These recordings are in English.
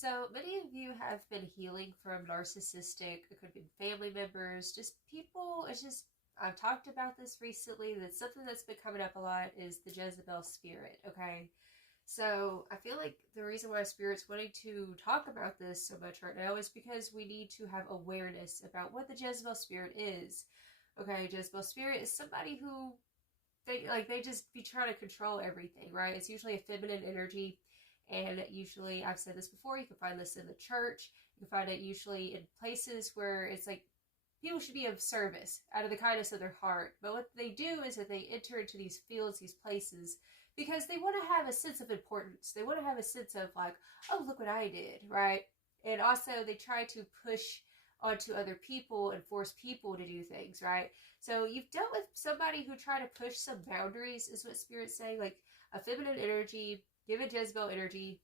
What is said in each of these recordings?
So many of you have been healing from narcissistic, it could have been family members, just people, it's just, I've talked about this recently, that's something that's been coming up a lot is the Jezebel spirit, okay? So I feel like the reason why Spirit's wanting to talk about this so much right now is because we need to have awareness about what the Jezebel spirit is. Okay, Jezebel spirit is somebody who, they just be trying to control everything, right? It's usually a feminine energy. And usually, I've said this before, you can find this in the church. You can find it usually in places where it's like people should be of service out of the kindness of their heart. But what they do is that they enter into these fields, these places, because they want to have a sense of importance. They want to have a sense of like, oh, look what I did, right? And also they try to push onto other people and force people to do things, right? So you've dealt with somebody who tried to push some boundaries, is what Spirit's saying, like a feminine energy, give a Jezebel energy,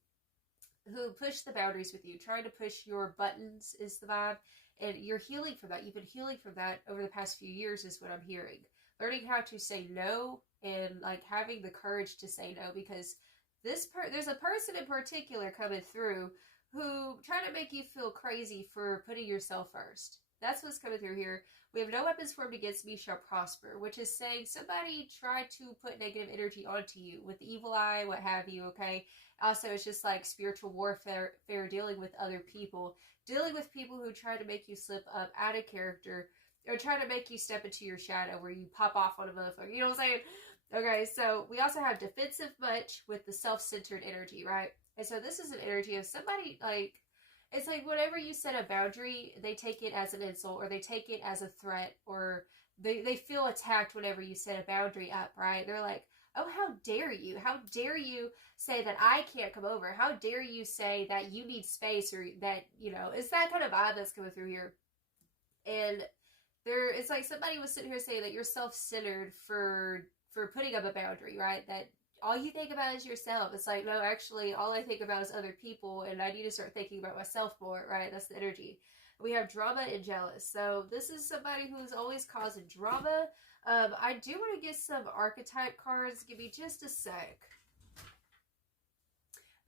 who push the boundaries with you, trying to push your buttons is the vibe, and you're healing from that. You've been healing from that over the past few years is what I'm hearing. Learning how to say no and like having the courage to say no, because there's a person in particular coming through who try to make you feel crazy for putting yourself first. That's what's coming through here. We have no weapons formed against me shall prosper, which is saying somebody tried to put negative energy onto you with the evil eye, what have you, okay? Also, it's just like spiritual warfare, dealing with other people, dealing with people who try to make you slip up out of character or try to make you step into your shadow where you pop off on a motherfucker. You know what I'm saying? Okay, so we also have defensive much with the self-centered energy, right? And so this is an energy of somebody like, it's like whenever you set a boundary, they take it as an insult or they take it as a threat or they feel attacked whenever you set a boundary up, right? They're like, oh, how dare you? How dare you say that I can't come over? How dare you say that you need space or that, you know, it's that kind of vibe that's coming through here. And it's like somebody was sitting here saying that you're self-centered for putting up a boundary, right? That all you think about is yourself. It's like, no, actually, all I think about is other people, and I need to start thinking about myself more, right? That's the energy. We have drama and jealous. So this is somebody who's always causing drama. I do want to get some archetype cards. Give me just a sec.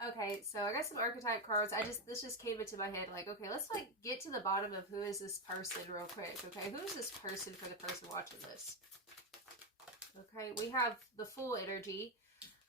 Okay, so I got some archetype cards. This just came into my head, like, okay, let's like get to the bottom of who is this person real quick, okay? Who is this person for the person watching this? Okay, we have the Fool energy.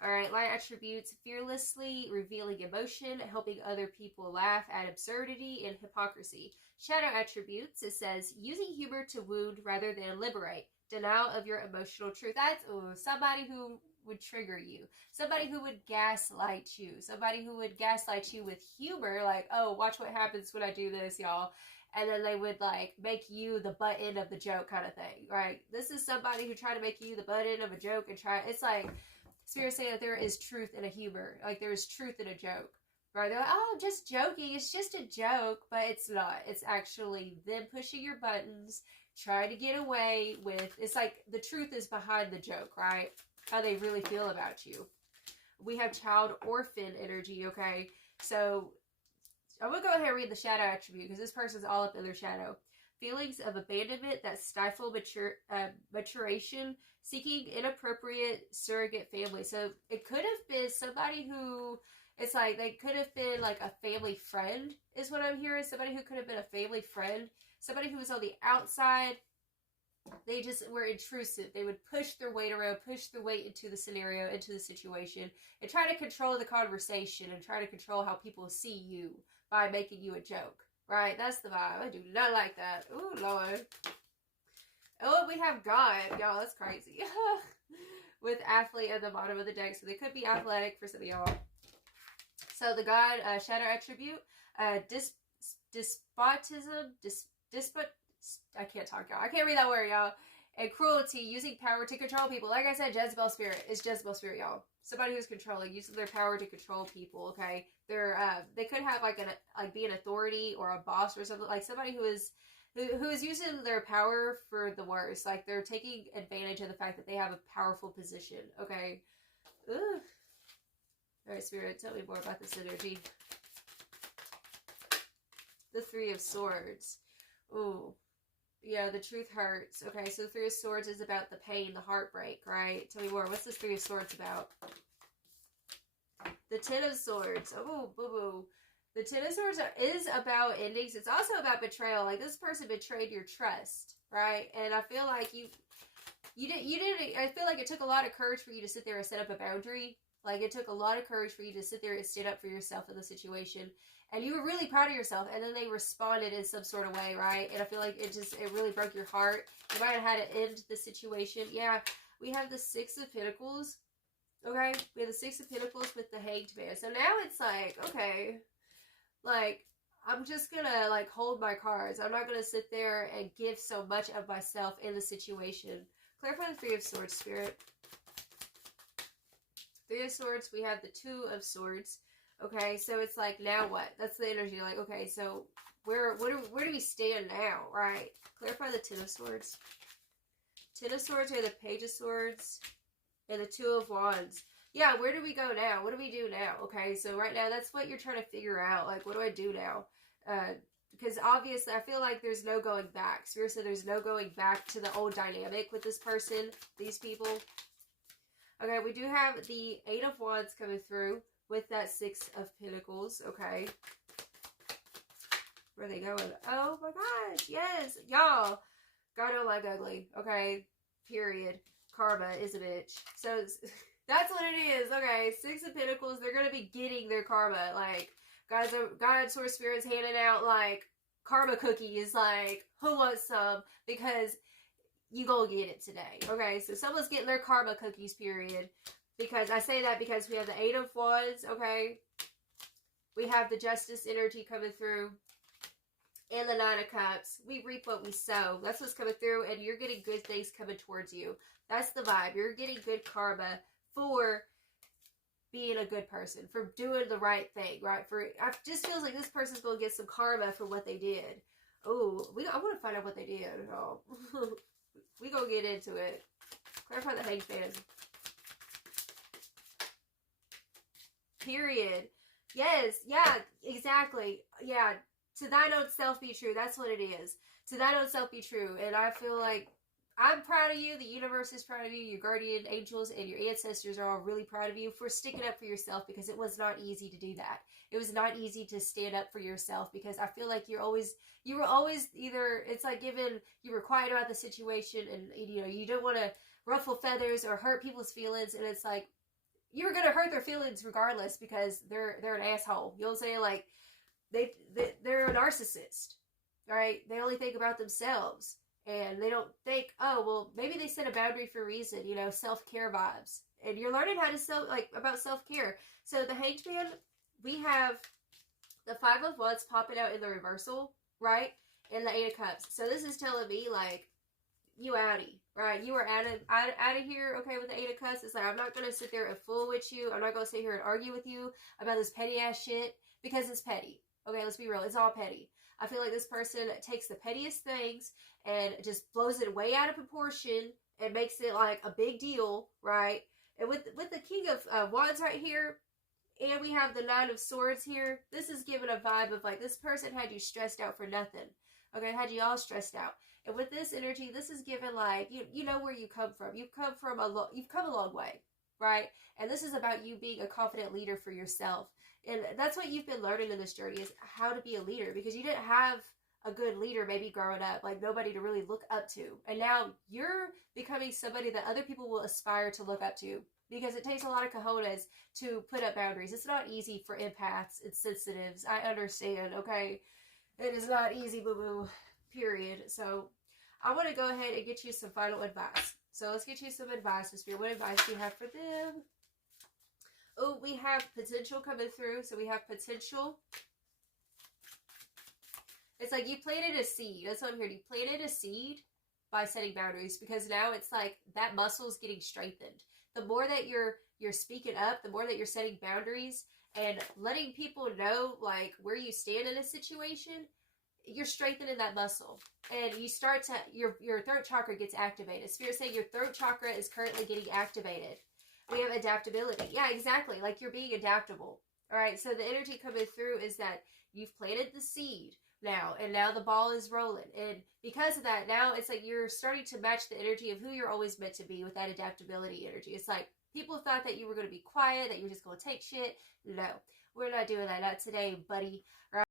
All right, light attributes, fearlessly revealing emotion, helping other people laugh at absurdity and hypocrisy. Shadow attributes, it says, using humor to wound rather than liberate. Denial of your emotional truth. That's somebody who would trigger you. Somebody who would gaslight you. Somebody who would gaslight you with humor, like, oh, watch what happens when I do this, y'all. And then they would, like, make you the butt end of the joke kind of thing, right? This is somebody who tried to make you the butt end of a joke and it's like, Spirit saying that there is truth in a humor. Like, there is truth in a joke, right? They're like, oh, just joking. It's just a joke, but it's not. It's actually them pushing your buttons, trying to get away with, it's like the truth is behind the joke, right? How they really feel about you. We have child orphan energy, okay? So I'm going to go ahead and read the shadow attribute because this person's all up in their shadow. Feelings of abandonment that stifle maturation, seeking inappropriate surrogate family. So it could have been somebody who, it's like they could have been like a family friend is what I'm hearing. Somebody who could have been a family friend. Somebody who was on the outside. They just were intrusive. They would push their weight around, push their weight into the scenario, into the situation, and try to control the conversation and try to control how people see you by making you a joke. Right? That's the vibe. I do not like that. Oh, Lord. Oh, we have God. Y'all, that's crazy. With athlete at the bottom of the deck. So they could be athletic for some of y'all. So the God shadow attribute. Despotism. I can't talk, y'all. I can't read that word, y'all. And cruelty, using power to control people. Like I said, Jezebel spirit is Jezebel spirit, y'all. Somebody who's controlling, using their power to control people, okay? They could have be an authority or a boss or something, like somebody who is using their power for the worst. Like they're taking advantage of the fact that they have a powerful position, okay? Ugh. All right, Spirit, tell me more about this energy. The Three of Swords. Ooh. Yeah, the truth hurts. Okay, so the Three of Swords is about the pain, the heartbreak, right? Tell me more. What's this Three of Swords about? The Ten of Swords. Oh, boo-boo. The Ten of Swords is about endings. It's also about betrayal. Like, this person betrayed your trust, right? And I feel like you didn't, I feel like it took a lot of courage for you to sit there and set up a boundary. Like, it took a lot of courage for you to sit there and stand up for yourself in the situation. And you were really proud of yourself. And then they responded in some sort of way, right? And I feel like it really broke your heart. You might have had to end the situation. Yeah, we have the Six of Pentacles. Okay, we have the Six of Pentacles with the Hanged Man. So now it's like, okay, like, I'm just gonna, like, hold my cards. I'm not gonna sit there and give so much of myself in the situation. Clarify the Three of Swords, Spirit. Three of Swords, we have the Two of Swords. Okay, so it's like, now what? That's the energy. Like, okay, so where do we stand now, right? Clarify the Ten of Swords. Ten of Swords are the Page of Swords and the Two of Wands. Yeah, where do we go now? What do we do now? Okay, so right now, that's what you're trying to figure out. Like, what do I do now? Because obviously, I feel like there's no going back. Spirit said there's no going back to the old dynamic with this person, these people. Okay, we do have the Eight of Wands coming through with that Six of Pentacles. Okay. Where are they going? Oh my gosh, yes. Y'all, God don't like ugly. Okay, period. Karma is a bitch. So that's what it is. Okay, Six of Pentacles, they're going to be getting their karma. Like, guys, God, Source Spirit's handing out, like, karma cookies. Like, who wants some? Because you gonna get it today. Okay, so someone's getting their karma cookies, period. Because I say that because we have the Eight of Wands, okay? We have the Justice energy coming through. And the Nine of Cups. We reap what we sow. That's what's coming through. And you're getting good things coming towards you. That's the vibe. You're getting good karma for being a good person. For doing the right thing, right? It just feels like this person's going to get some karma for what they did. Oh, I want to find out what they did. Oh. We going to get into it. Clarify the Hanged Man. Period. Yes. Yeah. Exactly. Yeah. To thine own self be true. That's what it is. To thine own self be true. And I feel like I'm proud of you. The universe is proud of you. Your guardian angels and your ancestors are all really proud of you for sticking up for yourself, because it was not easy to do that. It was not easy to stand up for yourself, because I feel like you were always either, it's like you were quiet about the situation, and you know, you don't want to ruffle feathers or hurt people's feelings, and it's like, you're going to hurt their feelings regardless, because they're an asshole. You know what I'm saying? Like, they're a narcissist, right? They only think about themselves, and they don't think, oh, well, maybe they set a boundary for a reason, you know, self-care vibes. And you're learning how to about self-care. So the Hanged Man, we have the Five of Wands popping out in the reversal, right? And the Eight of Cups. So this is telling me, like, you outie, right? You are out of here, okay, with the Eight of Cups. It's like, I'm not going to sit there and fool with you. I'm not going to sit here and argue with you about this petty-ass shit, because it's petty. Okay, let's be real. It's all petty. I feel like this person takes the pettiest things and just blows it way out of proportion and makes it like a big deal, right? And with the King of Wands right here, and we have the Nine of Swords here, this is giving a vibe of like, this person had you stressed out for nothing. Okay, had you all stressed out. And with this energy, this is giving like, you know where you come from. You've come a long way, right? And this is about you being a confident leader for yourself. And that's what you've been learning in this journey, is how to be a leader, because you didn't have a good leader maybe growing up, like nobody to really look up to. And now you're becoming somebody that other people will aspire to look up to, because it takes a lot of cojones to put up boundaries. It's not easy for empaths and sensitives. I understand, okay? It is not easy, boo-boo, period. So I want to go ahead and get you some final advice. So let's get you some advice, Spirit. What advice do you have for them? Oh, we have potential coming through. So we have potential. It's like you planted a seed. That's what I'm hearing. You planted a seed by setting boundaries, because now it's like that muscle is getting strengthened. The more that you're speaking up, the more that you're setting boundaries and letting people know like where you stand in a situation, you're strengthening that muscle. And you start to, your throat chakra gets activated. Spirit saying your throat chakra is currently getting activated. We have adaptability. Yeah, exactly. Like you're being adaptable. All right. So the energy coming through is that you've planted the seed now, and now the ball is rolling. And because of that, now it's like you're starting to match the energy of who you're always meant to be with that adaptability energy. It's like people thought that you were going to be quiet, that you were just going to take shit. No. we're not doing that. Not today, buddy.